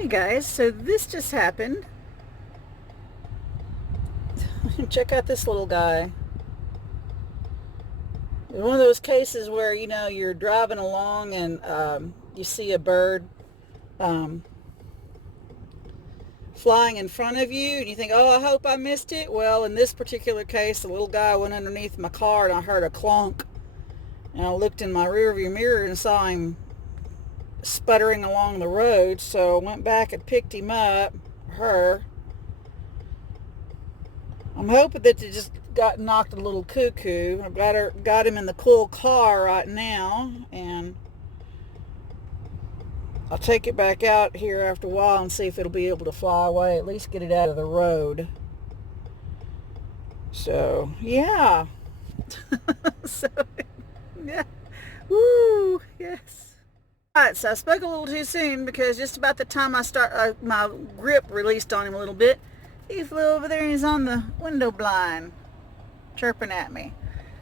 Hey guys, so this just happened. Check out this little guy. It's one of those cases where, you're driving along and you see a bird um, flying in front of you and you think, oh, I hope I missed it. Well, in this particular case, the little guy went underneath my car and I heard a clunk. And I looked in my rearview mirror and saw him sputtering along the road. So I went back and picked him up, her. I'm hoping that they just got knocked a little cuckoo. I've got him in the cool car right now, and I'll take it back out here after a while and see if it'll be able to fly away. At least get it out of the road. So yeah. So yeah. Woo, yes. Alright, so I spoke a little too soon because just about the time I start, my grip released on him a little bit. He flew over there and he's on the window blind, chirping at me.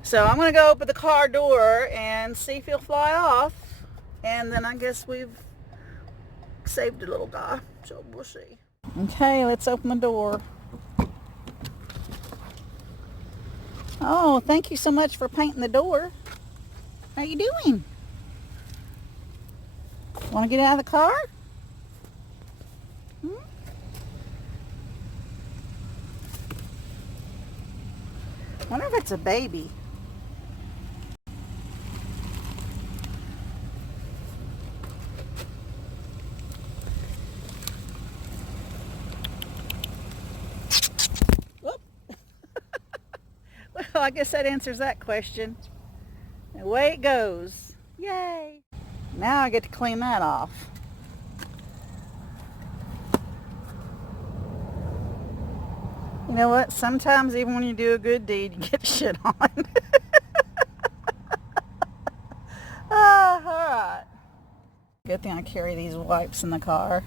So I'm going to go open the car door and see if he'll fly off. And then I guess we've saved a little guy. So we'll see. Okay, let's open the door. Oh, thank you so much for painting the door. How you doing? Want to get out of the car? I wonder if it's a baby. Whoop. Well, I guess that answers that question. Away it goes. Yay. Now I get to clean that off. You know what? Sometimes even when you do a good deed, you get shit on. Alright. Good thing I carry these wipes in the car.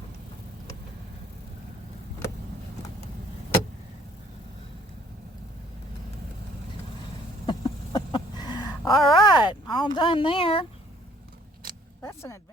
Alright, all done there. That's an adventure.